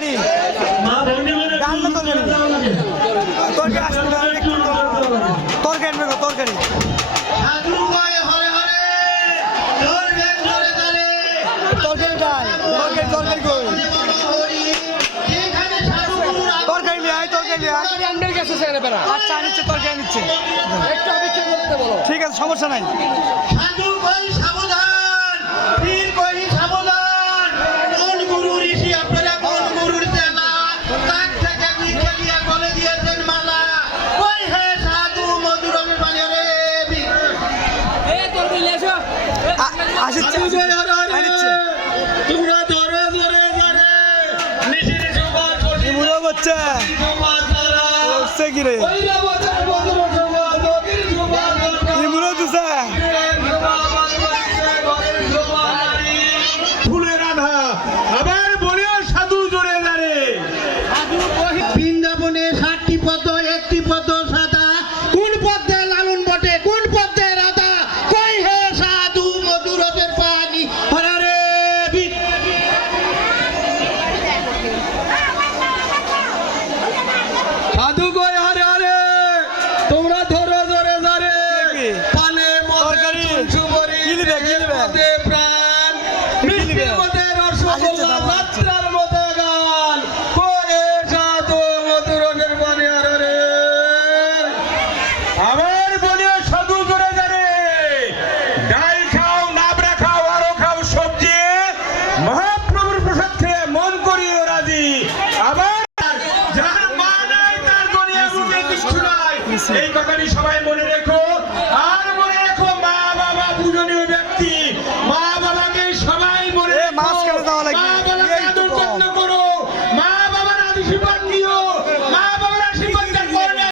তরকারি ডাল না তরকারি তরকারি নেবো তরকারি তরকারি ডাল তরকারি কই তরকারি নিয়ে আয় তরকারি নিয়ে আয় আচ্ছা নিচ্ছে তরকারি নিচ্ছে ঠিক আছে সমস্যা নাই কি রে ফুলের আধা আবার বলিও সাধু জোরে দাঁড়ে বৃন্দাবনে 60টি পদ্ম 1টি পদ্ম সাদা কোন পদ্মে লালন বটে কোন পদ্মে রাধা কই হে সাধু মধুরতের পানি হরারে সাধু কই হরে হরে তোমরা ধরো জোরে ধরে পানে তরকারি মতে প্রাণ মিষ্টির মতে রসগোল্লা যাত্রার মতো গান করে সাধু মধুরতের পানি হরে আমার বলিও সাধু জোরে ধরে ডাল খাও নাবড়া খাও আরো খাও সবজি মহাপ্রভুর প্রসাদ খেয়ে মন করিও রাজি আবার যার মা নাই তার দুনিয়া বুকে কিছু নাই এই কথাটি সবাই মনে রেখো আর মনে রেখো মা বাবা পূজনীয় ব্যক্তি মা বাবাকে সবাই মনে রেখো মা বাবাকে আদর যত্ন করো মা বাবার আশীর্বাদ